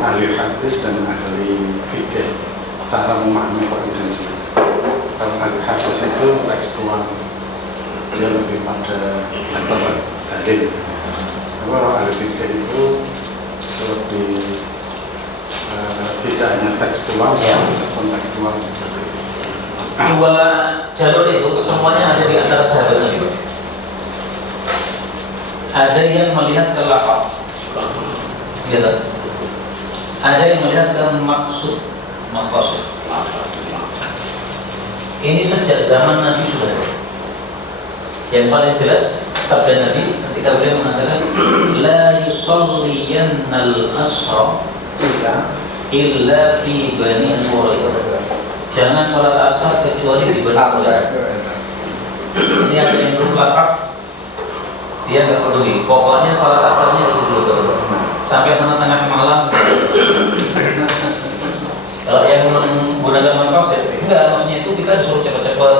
ahli hadis dan ahli fikih cara memahami Quran dan Sunnah. Kalau ahli hadis itu tekstual, dia lebih pada tempat dalil. Kalau ahli fikih itu lebih tidak hanya tekstual, kontekstual. Dua jalur itu semuanya ada di antara sahabat Nabi. Ada yang melihat ke lafaz, gitu. Ada yang melihat ke maksud. Ini sejak zaman Nabi sudah ada. Yang paling jelas sabda Nabi ketika beliau mengatakan la yusalliyannal asra illa fi bani Quraidah. Jangan sholat asar kecuali di bani Quraidah. Ini ada yang berlafaz, dia nggak peduli. Pokoknya sholat asarnya harus dulu sampai sana tengah malam. Kalau yang menggunakan mengkosip, enggak, maksudnya itu kita disuruh cepat-cepat.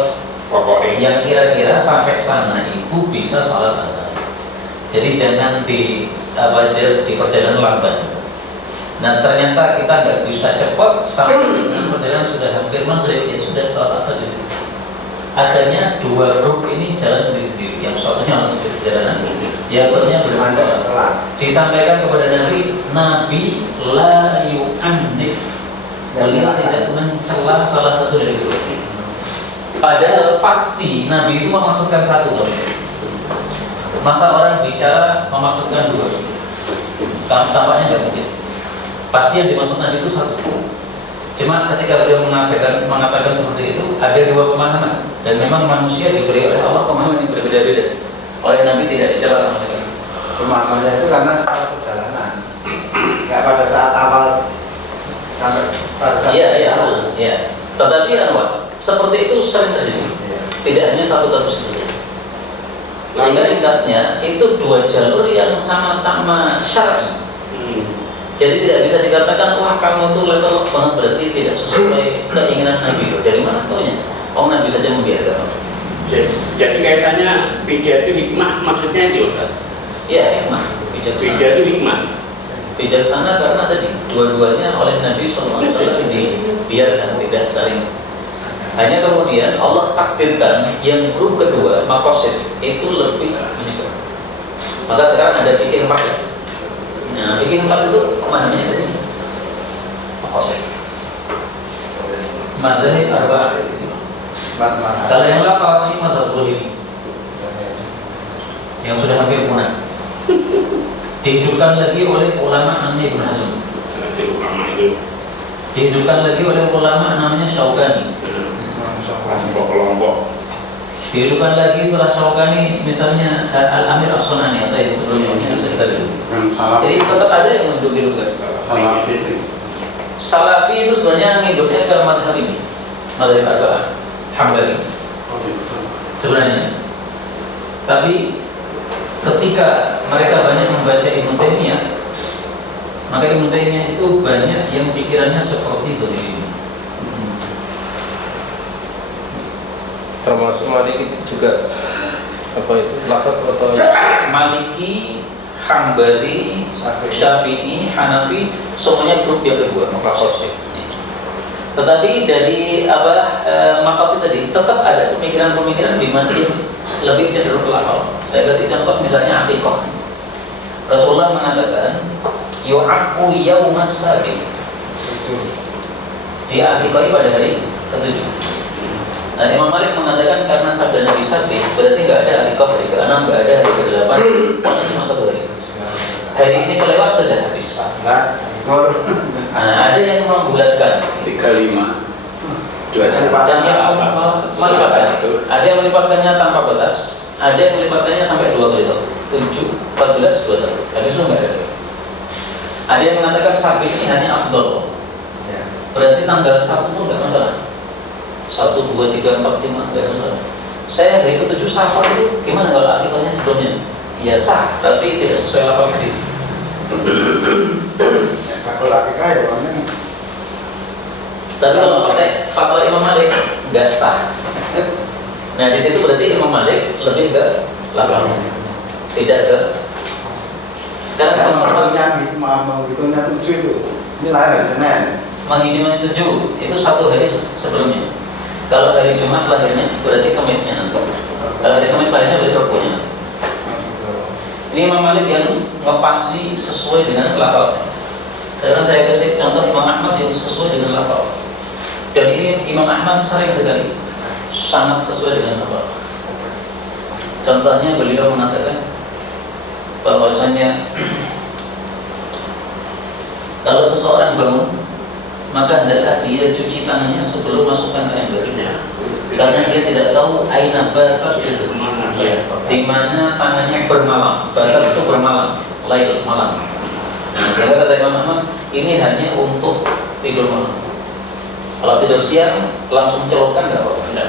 Pokoknya Yang kira-kira sampai sana itu bisa sholat asar. Jadi jangan di perjalanan lambat. Nah ternyata kita nggak bisa cepat sampai dengan perjalanan sudah hampir maghrib, ya sudah sholat asar di situ. Akhirnya dua grup ini jalan sendiri-sendiri. Yang satunya langsung di perjalanan, yang satunya bermasalah. Disampaikan kepada Nabi la yu'annif. Beliau tidak mencela salah satu dari kedua. Padahal pasti Nabi itu memasukkan satu. Masa orang bicara memasukkan dua? Tampaknya nggak mungkin. Pasti yang dimaksud Nabi itu satu. Cuma ketika beliau mengatakan seperti itu, ada dua pemahaman. Dan memang manusia diberi oleh Allah pemahaman yang berbeda-beda. Oleh Nabi tidak dicela sama sekali. Pemahamannya itu karena setelah perjalanan, nggak pada saat awal sampai pada saat Iya. Tetapi seperti itu sering terjadi. Tidak hanya satu kasus itu. Sehingga ringkasnya itu dua jalur yang sama-sama syar'i. Jadi tidak bisa dikatakan wah kamu itu level banget, berarti tidak sesuai keinginan Nabi. Dari mana taunya? Nabi saja membiarkan. jadi kaitannya bijak itu hikmah, maksudnya itu Ustaz. Iya, hikmah, bijaksana. Bijak itu hikmah. Bijaksana karena tadi dua-duanya oleh Nabi SAW dibiarkan, tidak saling. Hanya kemudian Allah takdirkan yang grup kedua maqasid itu lebih menyebar. Maka sekarang ada fikih 4 ya. Nah, fikih 4 itu pemahamannya ke sini. Maqasid. Madzhab arba'ah. Kalau yang lafaz ini madzhab Zuhri yang sudah hampir punah. Dihidupkan lagi oleh ulama namanya Ibnu Hazm. Dihidupkan lagi oleh ulama namanya Syaukani. Kelompok-kelompok. Dihidupkan lagi setelah Syaukani misalnya Al-Amir As-Sunani atau yang sebelumnya ini bisa kita dulu. Jadi tetap ada yang menghidupkan. Salafi itu sebenarnya menghidupnya ke madhab ini, madhab Arba'ah Hambali sebenarnya. Tapi ketika mereka banyak membaca Ibnu Taimiyah, maka Ibnu Taimiyah itu banyak yang pikirannya seperti itu. Termasuk Maliki juga apa itu? Lafaz atau Maliki, Hambali, Syafi'i, Hanafi, semuanya grup yang kedua, maqasid. Tetapi dari maqasid tadi tetap ada pemikiran-pemikiran di mana lebih cenderung ke lafal. Saya kasih contoh misalnya aqiqah. Rasulullah mengatakan yu'aqqu yaumas sabi. Dia aqiqah pada hari ke-7. Nah, Imam Malik mengatakan karena sabda Nabi sabi, berarti nggak ada aqiqah hari ke-6, nggak ada hari ke-8, pokoknya cuma 1 hari. Hari ini kelewat sudah habis. 14 Nah, ada yang membulatkan 35 dan yang melipatkan. Ada yang melipatkannya tanpa batas, ada yang melipatkannya sampai 2 kali 7, 14, 21. Habis itu nggak ada. Ada yang mengatakan sapi ini hanya afdol. Berarti tanggal 1 pun nggak masalah. 1, 2, 3, 4, 5 nggak ada masalah. Saya hari ke-7 Safar itu gimana kalau akhirnya sebelumnya? Ya sah, tapi tidak sesuai lafal hadis. Kalau akikah ya orangnya. Tapi kalau pakai fatwa Imam Malik nggak sah. Nah di situ berarti Imam Malik lebih ke lafal, tidak ke. Sekarang menghitungnya 7 itu. Ini lahir hari Senin. menghitungnya 7 itu 1 hari sebelumnya. Kalau hari Jumat lahirnya berarti Kamisnya nanti. Kalau hari Kamis lahirnya berarti Rabunya. Ini Imam Malik yang ngepasi sesuai dengan lafal. Sekarang saya kasih contoh Imam Ahmad yang sesuai dengan lafal. Dan ini Imam Ahmad sering sekali sangat sesuai dengan lafal. Contohnya beliau mengatakan bahwasanya kalau seseorang bangun, maka hendaklah dia cuci tangannya sebelum masukkan ke embernya, karena dia tidak tahu aina batat itu, di mana tangannya bermalam. Batat itu bermalam, lail malam. Nah, sehingga kata Imam Ahmad, ini hanya untuk tidur malam. Kalau tidur siang langsung celokkan nggak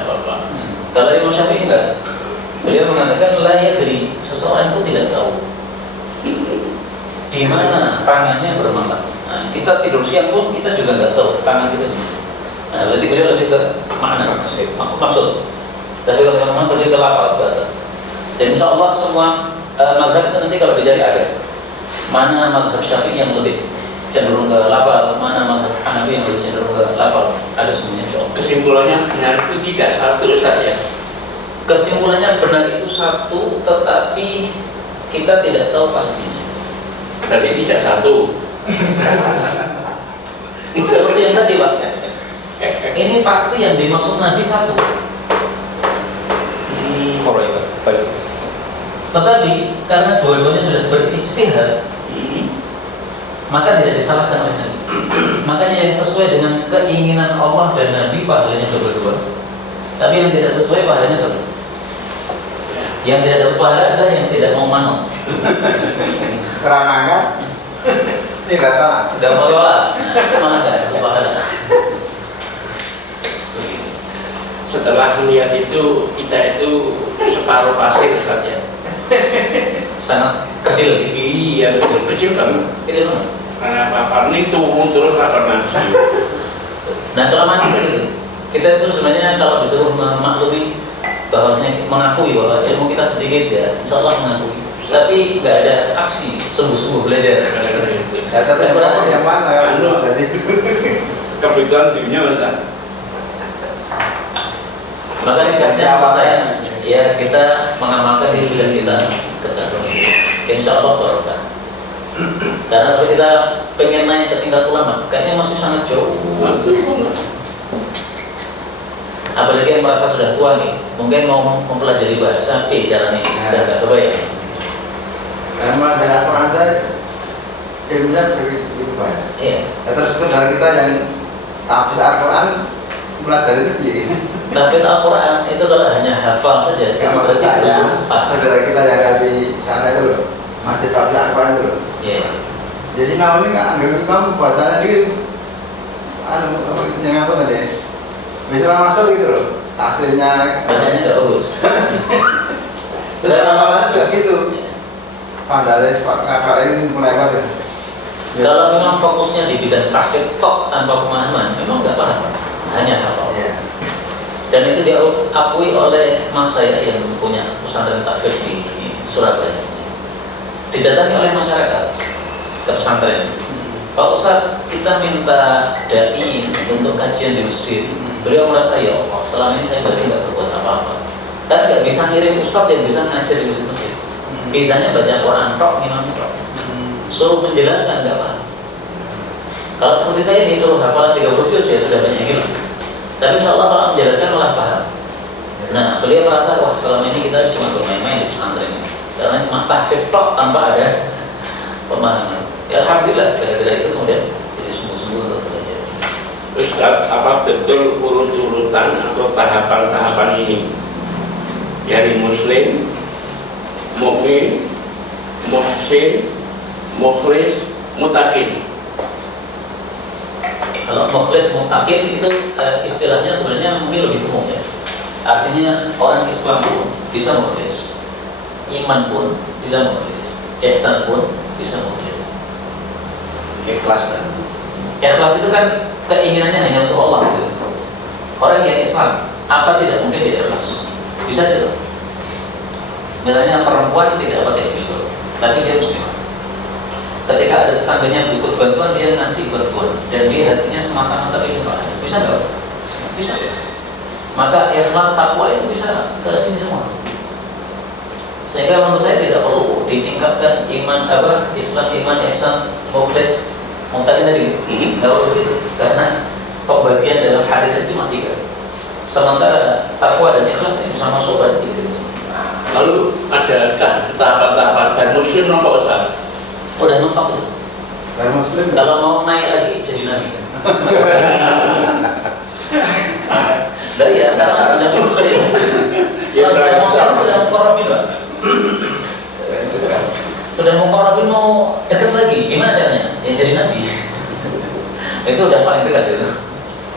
apa-apa. Kalau Imam Syafi'i enggak. Beliau mengatakan la yadri, seseorang itu tidak tahu di mana tangannya bermalam. Nah, kita tidur siang pun kita juga nggak tahu tangan kita. Nah, berarti beliau lebih ke makna maksud. Tapi kalau memang berarti ke lafal batas. Dan insya Allah semua mazhab itu nanti kalau dicari ada mana mazhab Syafi'i yang lebih cenderung ke lafal, mana mazhab Hanafi yang lebih cenderung ke lafal, ada semuanya insya Allah. Kesimpulannya benar itu tidak satu Ustaz ya. Kesimpulannya benar itu satu, tetapi kita tidak tahu pastinya. Berarti tidak satu. Seperti yang tadi Pak, ini pasti yang dimaksud Nabi satu. Baik. Tetapi karena dua-duanya sudah berijtihad, maka tidak disalahkan oleh Nabi. Makanya yang sesuai dengan keinginan Allah dan Nabi pahalanya kedua-dua. Tapi yang tidak sesuai pahalanya satu. Yang tidak dapat pahala adalah yang tidak mau manut. Kurang angkat. Ini nggak salah. Gak mau sholat, malah gak ada pahala. Setelah melihat itu, kita itu separuh pasir Ustaz ya. Sangat kecil. Iya betul, kecil banget. Kecil banget. Karena apa ini turun terus kapan nanti. Nah kalau mati gitu, kita itu sebenarnya kalau disuruh memaklumi bahwasanya mengakui bahwa ilmu kita sedikit ya, insya Allah mengakui. Tapi nggak ada aksi sungguh-sungguh belajar. Ya, tapi yang mana? Anu. Jadi Kebutuhan dunia Ustaz. Makanya biasanya maksud saya, ya kita mengamalkan yang sudah kita ketahui. Insya Allah barokah. Karena kalau kita pengen naik ke tingkat ulama, kayaknya masih sangat jauh. Apalagi yang merasa sudah tua nih, mungkin mau mempelajari bahasa, caranya udah gak kebayang. dan malah dari Al-Quran saja ilmunya begitu banyak. Iya. Ya, terus saudara kita yang habis Al-Quran belajar itu biaya. Tafsir Al-Quran itu kalau hanya hafal saja, Ya, maksud saya, saudara kita yang ada di sana itu loh, masjid Tafsir Al-Quran itu loh. Iya. Jadi nah ini nggak anggap imam bacanya gitu, yang apa tadi? Misalnya masuk gitu loh, hasilnya Bacanya nggak bagus. terus amalannya juga gitu. Padahal kakak ini melewat ya. Kalau memang fokusnya di bidang tahfidz tok tanpa pemahaman, memang nggak paham, hanya hafal. Iya. Dan itu diakui oleh mas saya yang punya pesantren tahfidz di Surabaya. Didatangi oleh masyarakat ke pesantren. Pak Ustadz, kita minta dai untuk kajian di masjid. Beliau merasa ya Allah, selama ini saya berarti nggak berbuat apa-apa. Kan nggak bisa ngirim Ustadz yang bisa ngajar di masjid. Bisanya baca Quran tok, imam tok. Suruh menjelaskan nggak paham. Kalau seperti saya ini suruh hafalan 30 juz ya sudah banyak hilang. Tapi insya Allah kalau menjelaskan malah paham. Nah beliau merasa wah selama ini kita cuma bermain-main di pesantren karena cuma tahfidz tok tanpa ada pemahaman. Ya alhamdulillah gara-gara itu kemudian jadi sungguh-sungguh untuk belajar. Ustaz, apa betul urut-urutan atau tahapan-tahapan ini dari muslim, mukmin, muhsin, mukhlis, mutakin? Kalau mukhlis mutakin itu istilahnya sebenarnya mungkin lebih umum ya. Artinya orang Islam pun bisa mukhlis, iman pun bisa mukhlis, ihsan pun bisa mukhlis. Ikhlas kan? Ikhlas itu kan keinginannya hanya untuk Allah gitu. Orang yang Islam apa tidak mungkin dia ikhlas? Bisa tidak? Misalnya perempuan tidak pakai jilbab, tapi dia muslim. Ketika ada tetangganya butuh bantuan, dia ngasih bantuan dan dia hatinya semata-mata ingin. Bisa nggak? Bisa. maka ikhlas takwa itu bisa ke sini semua. Sehingga menurut saya tidak perlu ditingkatkan Islam, iman, ihsan, mukhlis, muttaqin tadi. Nggak perlu begitu, karena pembagian dalam hadis itu cuma 3. Sementara takwa dan ikhlas ini bisa masuk pada 3. Lalu adakah tahapan-tahapan dan muslim nomor Ustaz? Udah mentok itu. Dan muslim Kalau mau naik lagi jadi nabi. Nah, ya, karena sudah muslim. Ya, Kalau muslim sudah muqarrabin, Pak. Sudah muqarrabin mau dekat lagi, gimana caranya? Ya jadi nabi. Itu udah paling dekat itu.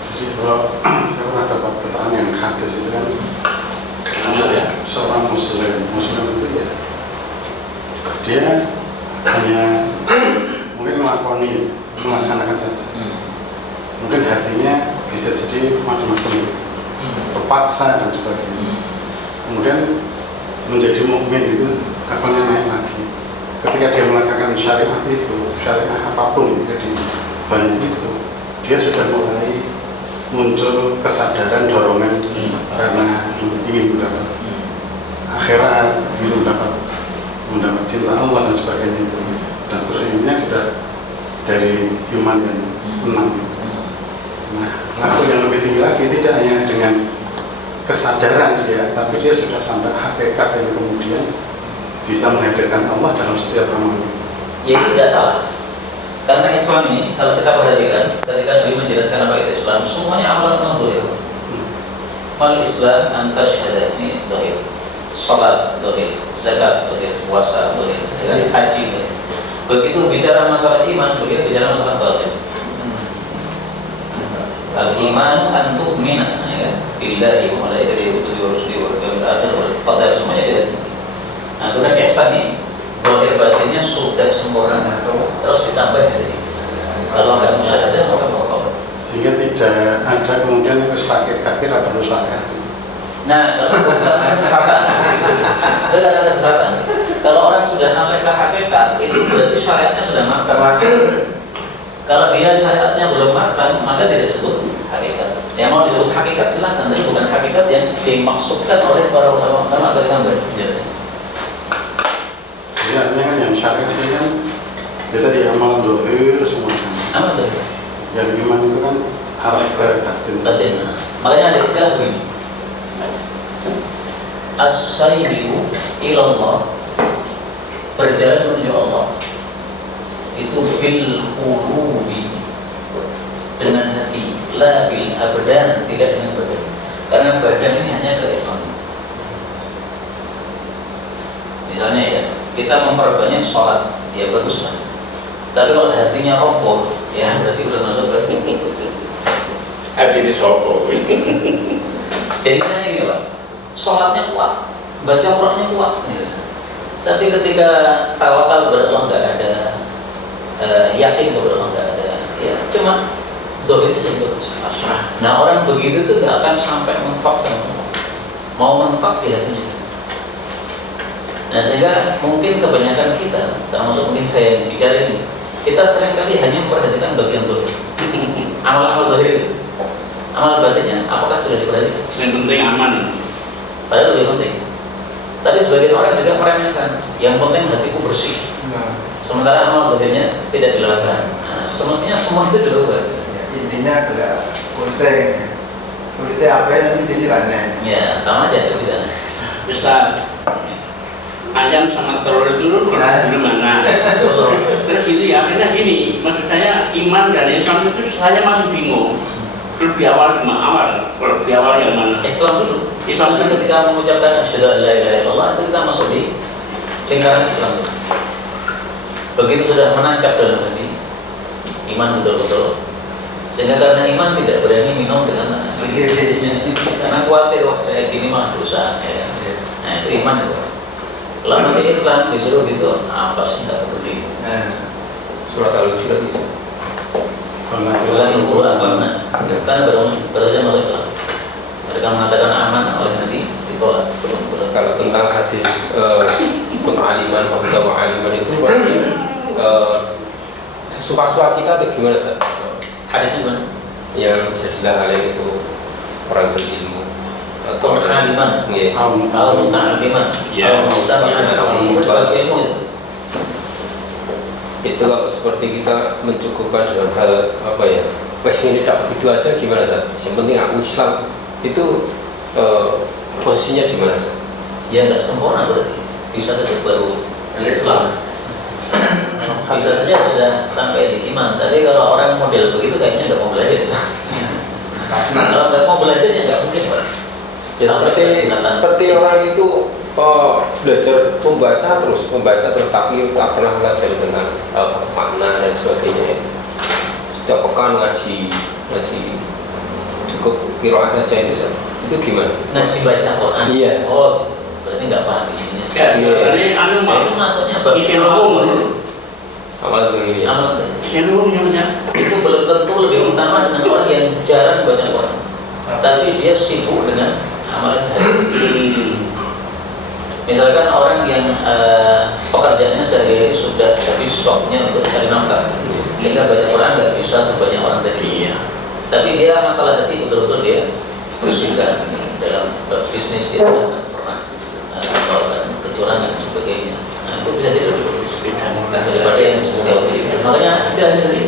Jadi kalau saya pernah dapat keterangan yang hadis itu kan seorang muslim itu ya dia hanya mungkin melaksanakan saja. Mungkin hatinya bisa jadi macam-macam, terpaksa dan sebagainya. Kemudian menjadi mukmin itu levelnya naik lagi. Ketika dia melakukan syariat itu, syariat apapun jadi banyak itu, dia sudah mulai muncul kesadaran dorongan karena ingin mendapat akhirat, ingin mendapat cinta Allah dan sebagainya itu. Dan seterusnya sudah dari iman yang menang itu. Nah, level yang lebih tinggi lagi tidak hanya dengan kesadaran dia, tapi dia sudah sampai hakikat yang kemudian bisa menghadirkan Allah dalam setiap amalnya. Ya itu tidak salah. Karena Islam ini, kalau kita perhatikan, ketika Nabi menjelaskan apa itu Islam, semuanya amalan non dohir. Mal Islam antas syahadat ini dohir, salat dohir, zakat dohir, puasa dohir, haji dohir. Begitu bicara masalah iman, begitu bicara masalah batin. Al-iman antuk mina, ya kan? Billahi wa malaikatihi wa kutubihi wa rusulihi wal yawmil akhir wal qadar, semuanya dia. Nah, kemudian ihsan ini zahir batinnya sudah sempurna, terus ditambah dari kalau nggak musyahadah maka muraqabah. Sehingga tidak ada kemudian yang pakai kafir atau syariat. Nah, kalau ada kesesatan, itu ada kesesatan. Kalau orang sudah sampai ke hakikat, itu berarti syariatnya sudah matang. Kalau dia syariatnya belum matang, maka tidak disebut hakikat. Yang mau disebut hakikat silahkan, tapi bukan hakikat yang dimaksudkan oleh para ulama-ulama dari tambah penjelasan. Jadi artinya kan yang syariat ini kan biasa di amal dohir semua kan. Amal dohir. Yang iman itu kan arah ke batin. Batin. Makanya ada istilah begini. As-sayyidu ilallah, berjalan menuju Allah itu bil qulubi, dengan hati, la bil abdan, tidak dengan badan. Karena badan ini hanya ke Islam. Misalnya ya, kita memperbanyak sholat, ya bagus lah. Tapi kalau hatinya roboh, ya berarti belum masuk ke Hati ini sopo. Jadi misalnya gini Pak, sholatnya kuat, baca Qur'annya kuat, gitu. Tapi ketika tawakal kepada Allah nggak ada, yakin kepada Allah nggak ada, ya cuma dohirnya jadi bagus. Nah orang begitu tuh nggak akan sampai mentok sama Allah. Mau mentok di hatinya. Nah sehingga mungkin kebanyakan kita, termasuk mungkin saya yang bicara ini, kita seringkali hanya memperhatikan bagian dohir, amal-amal dohir itu. Amal batinnya apakah sudah diperhatikan? Yang penting aman. Padahal lebih penting. Tapi sebagian orang juga meremehkan. Yang penting hatiku bersih. Sementara amal batinnya tidak dilakukan. Nah, semestinya semua itu dilakukan. Ya, intinya adalah kulitnya apa ya nanti ditirannya. Ya sama aja bisa. Ustaz, ayam sama telur itu gimana? Terus gitu ya, akhirnya gini, maksud saya iman dan Islam itu saya masih bingung. Lebih awal yang mana? Islam dulu. Islam dulu ketika mengucapkan asyhadu an la ilaha illallah itu kita masuk di lingkaran Islam dulu. Begitu sudah menancap dalam hati iman betul-betul, sehingga karena iman tidak berani minum dengan tangan karena khawatir wah saya gini malah dosa. Ya. Nah itu iman itu. Kalau masih Islam disuruh gitu, apa sih nggak peduli. Surat Al-Hujurat itu. Walakin guru asalnya, karena berarti masuk Islam. Mereka mengatakan aman oleh Nabi ditolak. Kalau tentang hadis pengaliman, pembuka aliman itu berarti sesuka-suka kita atau gimana sih? Hadisnya gimana? Yang jadilah kalian itu orang berilmu. aliman, Nggih. atau muta'aliman, Ya. sebagai ilmu itu. Itu kalau seperti kita mencukupkan dalam hal apa ya, wes ini tak itu aja gimana Ustaz? Yang penting aku Islam itu posisinya di mana Ustaz? Ya nggak sempurna berarti, bisa saja baru Islam, bisa saja sudah sampai di iman. Tapi kalau orang model begitu kayaknya nggak mau belajar. Nah, kalau nggak mau belajar ya nggak mungkin Pak. Ya, seperti orang itu belajar membaca terus tapi tak pernah belajar tentang makna dan sebagainya. Setiap pekan ngaji cukup qiraah saja itu Ustaz. Itu gimana? Ngaji baca Quran. Iya. Oh, berarti nggak paham isinya. Ya, ini anu Nah, itu masuknya bab isi lubung. Amal dunia. amal. Isi lubung namanya. Itu belum tentu lebih utama dengan orang yang jarang baca Quran, tapi dia sibuk dengan amalan hari. Misalkan orang yang pekerjaannya sehari-hari sudah habis waktunya untuk cari nafkah, sehingga baca Quran nggak bisa sebanyak orang tadi. Tapi dia masalah hati betul-betul dia bersihkan dalam bisnis, dia tidak akan pernah melakukan kecurangan dan sebagainya. Nah, itu bisa jadi lebih bagus daripada yang setiap hari. Makanya istilahnya tadi,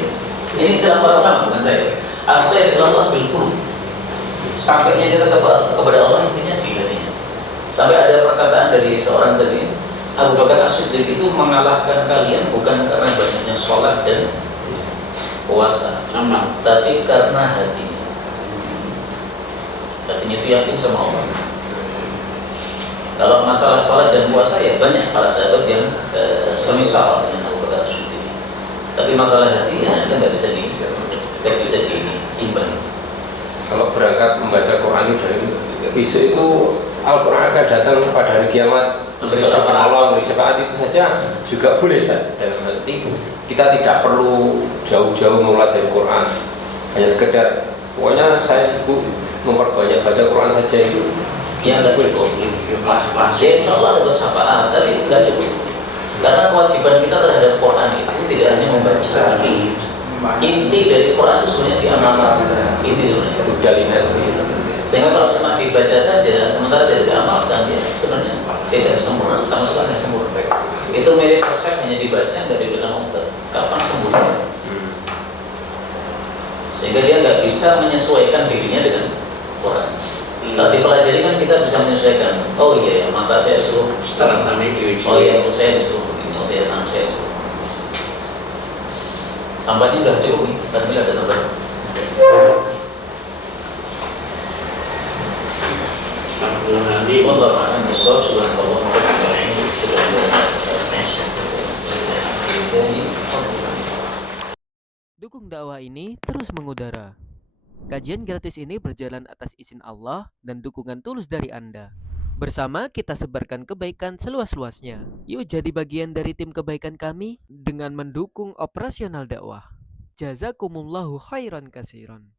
ini istilah para ulama bukan saya. Asal Allah bil qulub. Sampainya kita kepada Allah intinya di hatinya. Sampai ada perkataan dari seorang tadi, Abu Bakar As-Siddiq itu mengalahkan kalian bukan karena banyaknya sholat dan puasa, tapi karena hatinya. Hatinya itu yakin sama Allah. Kalau masalah sholat dan puasa ya banyak para sahabat yang semisal dengan Abu Bakar As-Siddiq. Tapi masalah hati ya itu nggak bisa diimbang. Kalau berangkat membaca Quran dari besok itu Al-Quran akan datang pada hari kiamat, memberi syafaat Allah, memberi syafaat itu saja juga boleh Ustaz. Dalam arti kita tidak perlu jauh-jauh mempelajari Quran, hanya sekedar pokoknya saya sibuk memperbanyak baca Quran saja itu yang nggak cukup. Ya insya Allah dapat syafaat, tapi nggak cukup. Karena kewajiban kita terhadap Quran itu tidak hanya membaca. Inti dari Quran itu sebenarnya diamalkan. Inti sebenarnya budalina seperti itu. Sehingga kalau cuma dibaca saja, sementara tidak diamalkan, ya sebenarnya tidak sempurna, sama sekali tidak sempurna. Itu mirip resep hanya dibaca, nggak diberikan obat. Kapan sembuhnya? Sehingga dia nggak bisa menyesuaikan dirinya dengan Quran. Kalau dipelajari kan kita bisa menyesuaikan. Oh iya, ya, mata saya suruh. Oh iya, mulut saya disuruh begini. Oh iya, tangan saya disuruh. Tambahnya udah cukup nih, tadi ada tambah. Allah akan disebab sudah Allah Dukung dakwah ini terus mengudara. Kajian gratis ini berjalan atas izin Allah dan dukungan tulus dari Anda. Bersama kita sebarkan kebaikan seluas-luasnya. Yuk jadi bagian dari tim kebaikan kami dengan mendukung operasional dakwah. Jazakumullahu khairan katsiran.